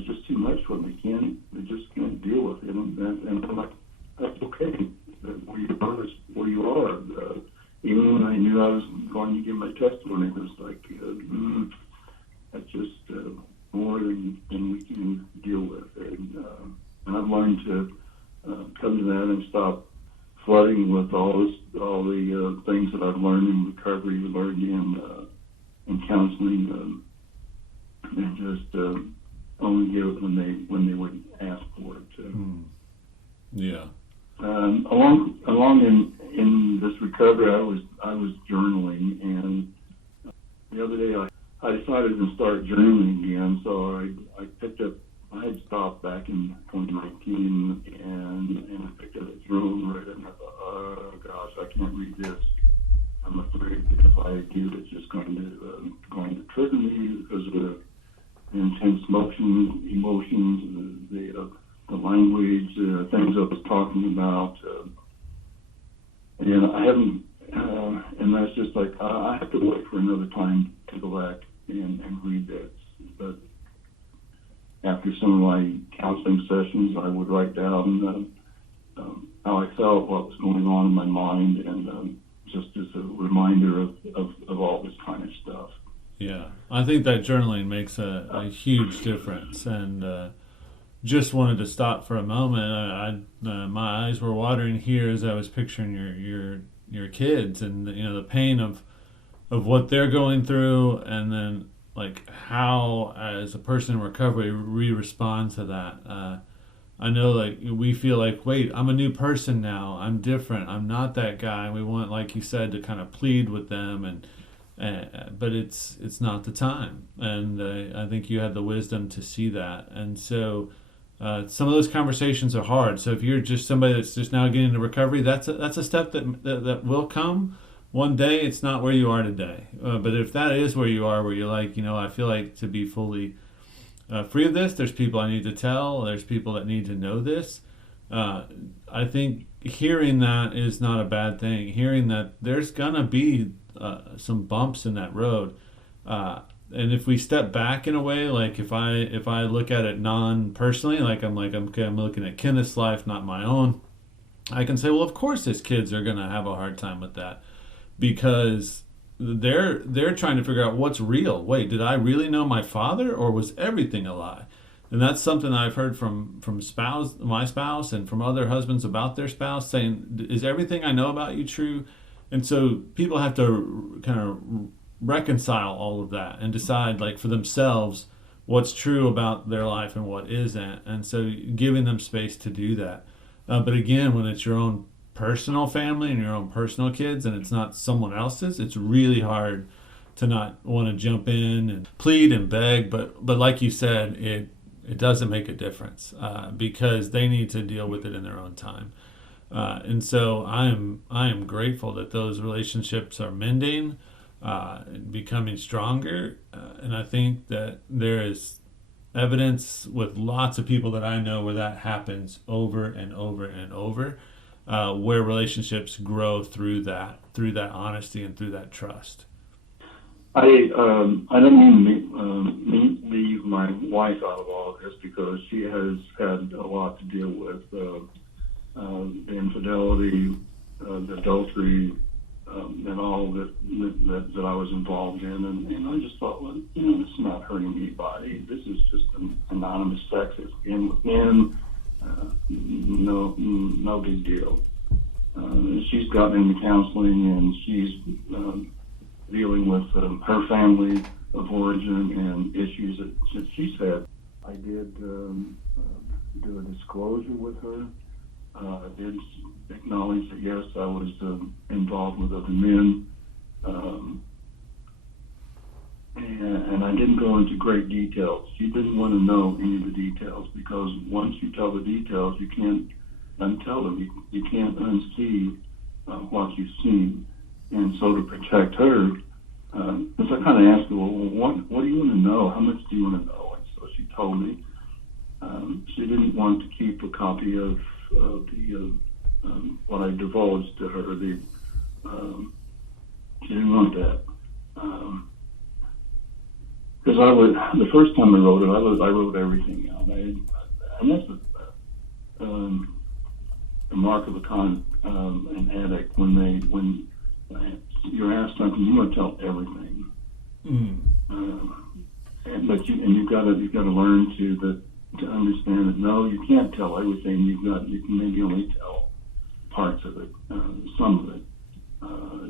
just too much for them. They just can't deal with it. And I'm like, that's okay. Where you are is where you are. Even when I knew I was going to give my testimony, it was like, that's just more than we can deal with. And I've learned to come to that and stop flooding with all the things that I've learned in recovery, learned in counseling, and just only give it when they would ask for it. Yeah. Along in this recovery, I was journaling, and the other day I decided to start journaling again. So I picked up. I had stopped back in 2019, and I picked up a journal and read it, and I thought, oh gosh, I can't read this. I'm afraid that if I do, it's just going to trigger me because of the intense emotions, the language, things I was talking about, and I haven't, and that's just like I have to wait for another time to go back and read that. But after some of my counseling sessions, I would write down how I felt, what was going on in my mind, and just as a reminder of all this kind of stuff. Yeah, I think that journaling makes a huge difference, and just wanted to stop for a moment. My eyes were watering here as I was picturing your kids, and the pain of what they're going through, and then like how as a person in recovery we respond to that. I know, like, we feel like, wait, I'm a new person now, I'm different, I'm not that guy. We want, like you said, to kind of plead with them, but it's not the time, and I think you had the wisdom to see that. And so some of those conversations are hard. So if you're just somebody that's just now getting into recovery, that's a step that will come one day. It's not where you are today, but if that is where you are, where you're like, I feel like to be fully free of this, there's people I need to tell, there's people that need to know this. I think hearing that is not a bad thing. Hearing that there's gonna be some bumps in that road, and if we step back in a way, like if I look at it non-personally, I'm looking at Kenneth's life, not my own, I can say, well, of course his kids are gonna have a hard time with that, because they're trying to figure out what's real. Wait, did I really know my father, or was everything a lie? And that's something I've heard from my spouse, and from other husbands about their spouse, saying, is everything I know about you true? And so people have to kind of reconcile all of that and decide, like, for themselves what's true about their life and what isn't. And so giving them space to do that. But again, when it's your own personal family and your own personal kids, and it's not someone else's, it's really hard to not want to jump in and plead and beg. But like you said, it doesn't make a difference, because they need to deal with it in their own time. And so I am grateful that those relationships are mending, becoming stronger, and I think that there is evidence with lots of people that I know where that happens over and over and over, where relationships grow through that honesty and through that trust. I don't mean to leave my wife out of all this, because she has had a lot to deal with, the infidelity, the adultery, and all that I was involved in, and I just thought, well, this is not hurting anybody. This is just an anonymous sex in with men. No big deal. She's gotten into counseling, and she's dealing with her family of origin and issues that she's had. I did do a disclosure with her. I did acknowledge that, yes, I was involved with other men, and I didn't go into great details. She didn't want to know any of the details, because once you tell the details, you can't untell them. You can't unsee what you've seen. And so to protect her, so I kind of asked her, well, what do you want to know? How much do you want to know? And so she told me she didn't want to keep a copy of the what I divulged to her. She didn't want that. Because the first time I wrote it, I wrote everything out. And that's the mark of an addict. When you're asked something, you want to tell everything. But you've got to learn to understand that no, you can't tell everything. You can maybe only tell parts of it, some of it.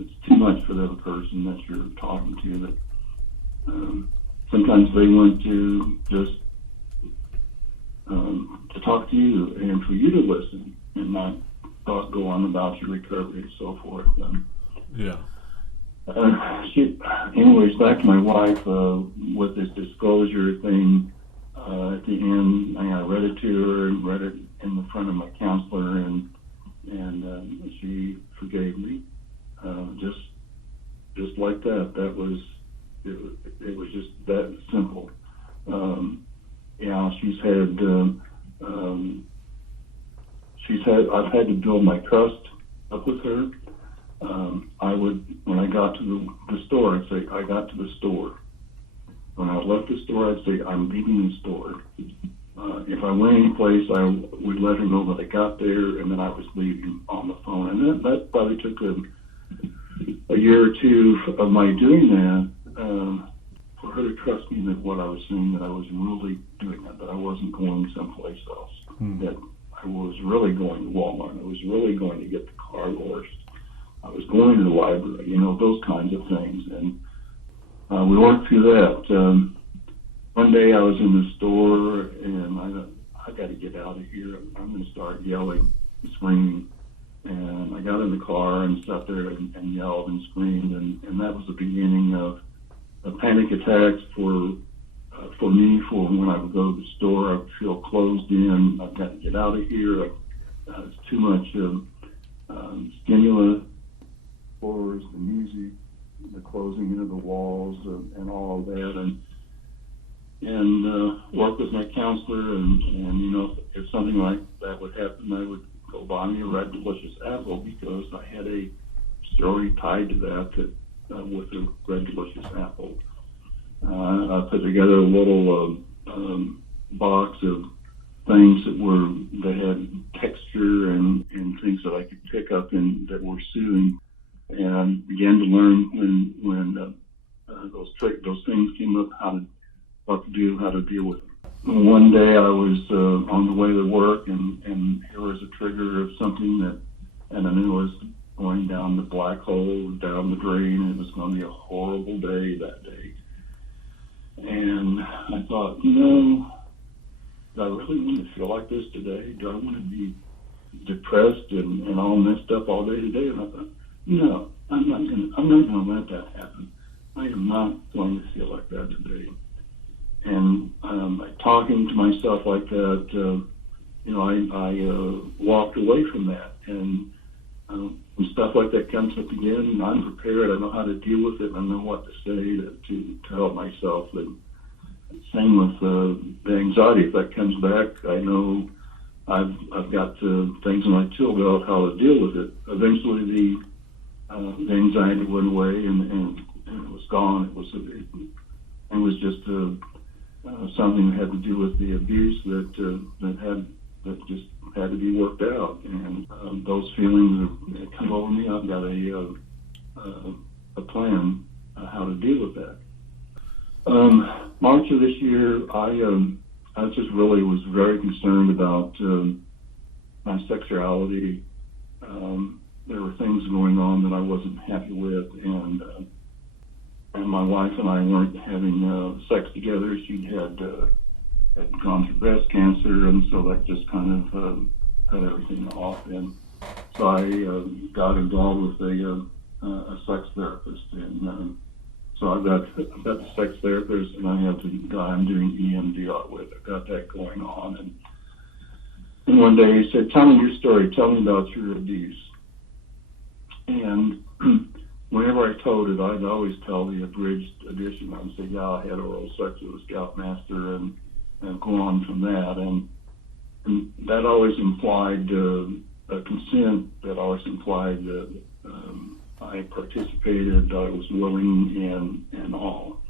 It's too much for the other person that you're talking to. That sometimes they want to just to talk to you and for you to listen and not go on about your recovery and so forth. Anyways, back to my wife with this disclosure thing. At the end, I read it to her and read it in the front of my counselor, and she forgave me. Just like that. That was it was just that simple. I've had to build my trust up with her. When I got to the store, I'd say, I got to the store. When I left the store, I'd say, I'm leaving the store. If I went any place, I would let her know that I got there and then I was leaving on the phone. And that probably took a year or two of my doing that, for her to trust me that what I was saying, that I was really doing that I wasn't going someplace else, that I was really going to Walmart, I was really going to get the car washed, I was going to the library, those kinds of things. And we worked through that. One day I was in the store and I thought, I got to get out of here. I'm going to start yelling, screaming. And I got in the car and sat there and yelled and screamed. And that was the beginning of panic attacks for me, for when I would go to the store. I would feel closed in. I've got to get out of here. It's too much stimulus, floors, the music, the closing into the walls, and all of that. And work with my counselor, and if something like that would happen, I would go buy me a red delicious apple, because I had a story tied to that with a red delicious apple. I put together a little box of things that had texture and things that I could pick up and that were soothing, and began to learn when those things came up, what to do, how to deal with them. One day I was on the way to work, and here was a trigger of something and I knew it was going down the black hole, down the drain, and it was going to be a horrible day that day. And I thought, do I really want to feel like this today? Do I want to be depressed and all messed up all day today? And I thought, no, I'm not going to let that happen. I am not going to feel like that today. And talking to myself like that, I walked away from that. And when stuff like that comes up again, I'm prepared. I know how to deal with it. I know what to say to help myself. And same with the anxiety. If that comes back, I know I've got things in my tool belt how to deal with it. Eventually, the anxiety went away and it was gone. It was just something that had to do with the abuse that just had to be worked out. And those feelings that come over me, I've got a plan how to deal with that. March of this year, I just really was very concerned about my sexuality. There were things going on that I wasn't happy with, and my wife and I weren't having sex together. She had gone through breast cancer, and so that just kind of cut everything off. And so I got involved with a sex therapist, and So I've got the sex therapist, and I have the guy I'm doing EMDR with. I've got that going on. And one day he said, "Tell me your story. Tell me about your abuse." And whenever I told it, I'd always tell the abridged edition. I'd say, "Yeah, I had oral sex with a scoutmaster," and go on from that. And that always implied consent. That always implied that I participated, I was willing, and all.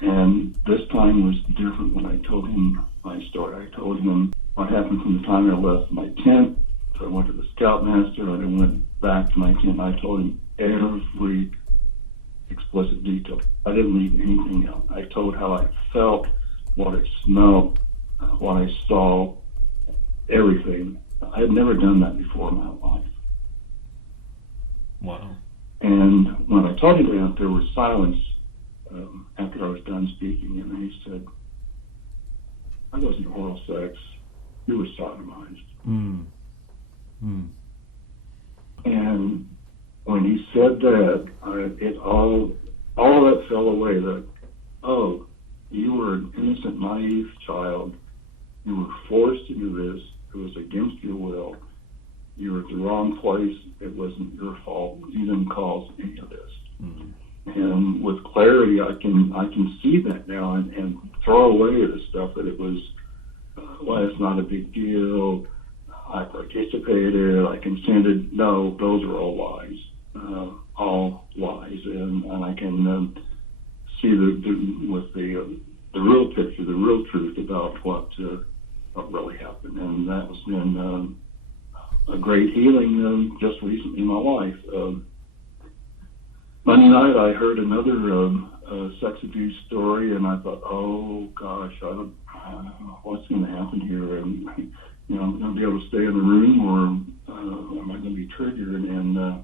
And this time was different when I told him my story. I told him what happened from the time I left my tent. So I went to the scoutmaster, and I went back to my tent. I told him every explicit detail. I didn't leave anything out. I told how I felt, what I smelled, what I saw, everything. I had never done that before in my life. Wow. And when I told him that, there was silence after I was done speaking, and he said, "I wasn't oral sex, you were sodomized." And when he said that, it all that fell away. That, oh, you were an innocent, naive child. You were forced to do this. It was against your will. You were at the wrong place. It wasn't your fault. You didn't cause any of this. And with clarity, I can see that now and throw away the stuff that it was. Well, it's not a big deal. I participated. I consented. No, those are all lies. All lies. And I can see with the real picture, the real truth about what really happened. And that has been a great healing just recently in my life. Monday night, I heard another sex abuse story, and I thought, oh gosh, I don't know what's going to happen here. And I'm going to be able to stay in the room, or am I going to be triggered? And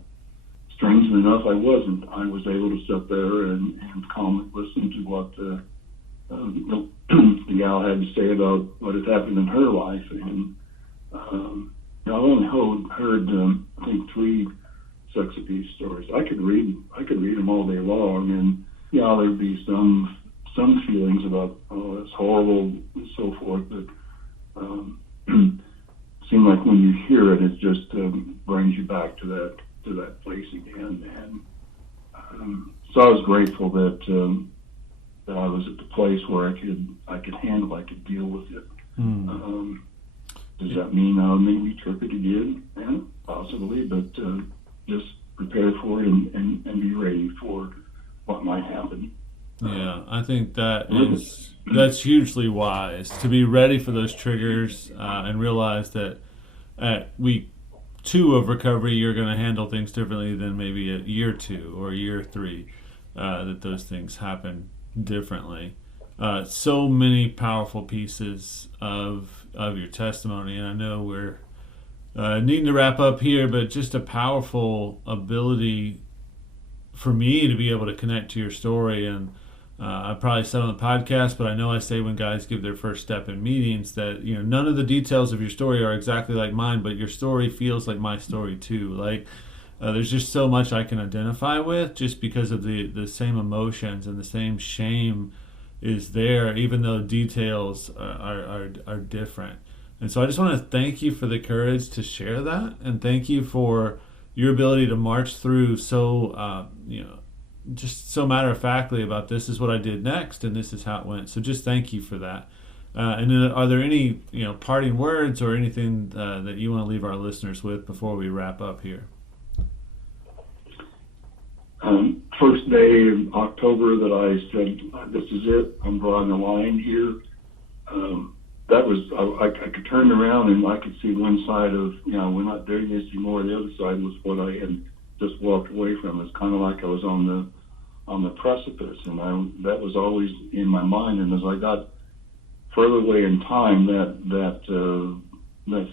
strangely enough, I wasn't. I was able to sit there and calmly listen to what the gal had to say about what had happened in her life. And I only heard I think 3 sex abuse stories. I could read them all day long, and there'd be some feelings about, oh, that's horrible and so forth, but seemed like when you hear it, it just brings you back to that place again. And so I was grateful that I was at the place where I could handle, I could deal with it. Does that mean I'll maybe trip it again? Yeah, possibly, but just prepare for it and be ready for what might happen. Yeah, I think that's hugely wise, to be ready for those triggers and realize that at week 2 of recovery, you're going to handle things differently than maybe at year 2 or year 3, that those things happen differently. So many powerful pieces of your testimony, and I know we're needing to wrap up here, but just a powerful ability for me to be able to connect to your story. And I probably said on the podcast, but I know I say when guys give their first step in meetings that none of the details of your story are exactly like mine, but your story feels like my story too. Like there's just so much I can identify with, just because of the same emotions and the same shame is there, even though details are different. And so I just want to thank you for the courage to share that, and thank you for your ability to march through so just so matter-of-factly about, this is what I did next and this is how it went. So just thank you for that. And then are there any parting words or anything that you want to leave our listeners with before we wrap up here? First day in October that I said, this is it, I'm drawing a line here. That was, I could turn around and I could see one side of, we're not doing this anymore. The other side was what I had just walked away from. It's kind of like I was on the precipice, and that was always in my mind. And as I got further away in time, that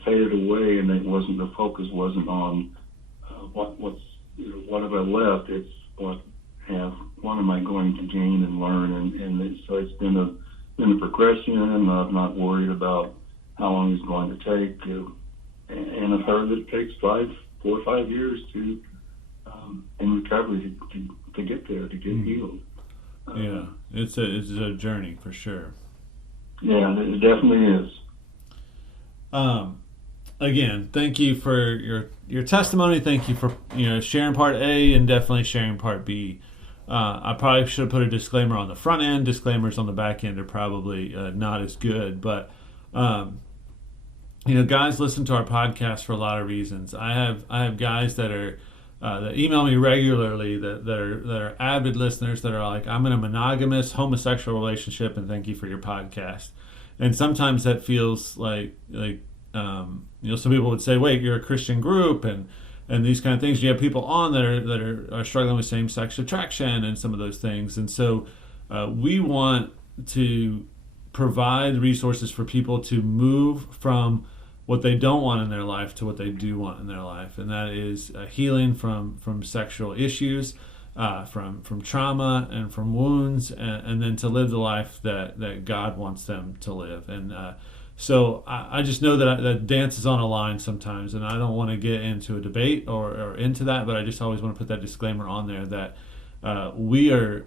faded away, and the focus wasn't on what have I left. It's what am I going to gain and learn, and so it's been a progression. I'm not worried about how long it's going to take, and I've heard that it takes 4 or 5 years to in recovery to get there, to get healed. Yeah, it's a journey for sure. Yeah, it definitely is. Again, thank you for your testimony. Thank you for sharing part A and definitely sharing part B. I probably should have put a disclaimer on the front end. Disclaimers on the back end are probably not as good, but guys listen to our podcast for a lot of reasons. I have guys that are that email me regularly that are avid listeners that are like, I'm in a monogamous homosexual relationship and thank you for your podcast. And sometimes that feels like some people would say, wait, you're a Christian group and these kind of things. You have people on that are struggling with same-sex attraction and some of those things. And so we want to provide resources for people to move from what they don't want in their life to what they do want in their life, and that is healing from sexual issues, from trauma and from wounds, and then to live the life that God wants them to live. And so I just know that dance is on a line sometimes, and I don't want to get into a debate or into that, but I just always want to put that disclaimer on there that we are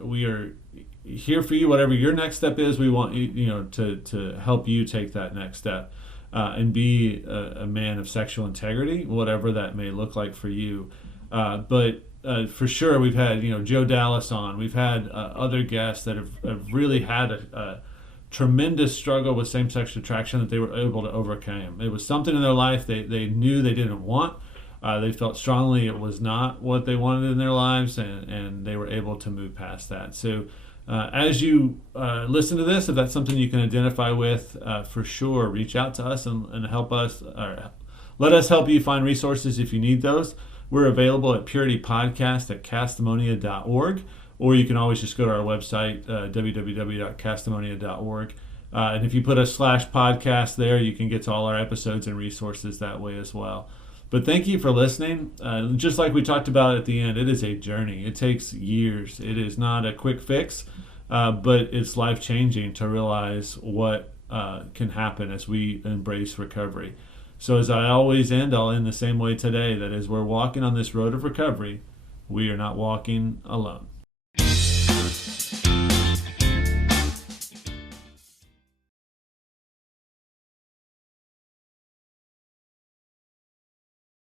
here for you. Whatever your next step is, we want you to help you take that next step. And be a man of sexual integrity, whatever that may look like for you. But for sure, we've had Joe Dallas on. We've had other guests that have really had a tremendous struggle with same-sex attraction that they were able to overcome. It was something in their life they knew they didn't want. They felt strongly it was not what they wanted in their lives, and they were able to move past that. So as you listen to this, if that's something you can identify with, for sure, reach out to us and help us, or let us help you find resources if you need those. We're available at puritypodcast@castimonia.org, or you can always just go to our website, www.castimonia.org. And if you put a /podcast there, you can get to all our episodes and resources that way as well. But thank you for listening. Just like we talked about at the end, it is a journey. It takes years. It is not a quick fix, but it's life-changing to realize what can happen as we embrace recovery. So as I always end, I'll end the same way today, that as we're walking on this road of recovery, we are not walking alone.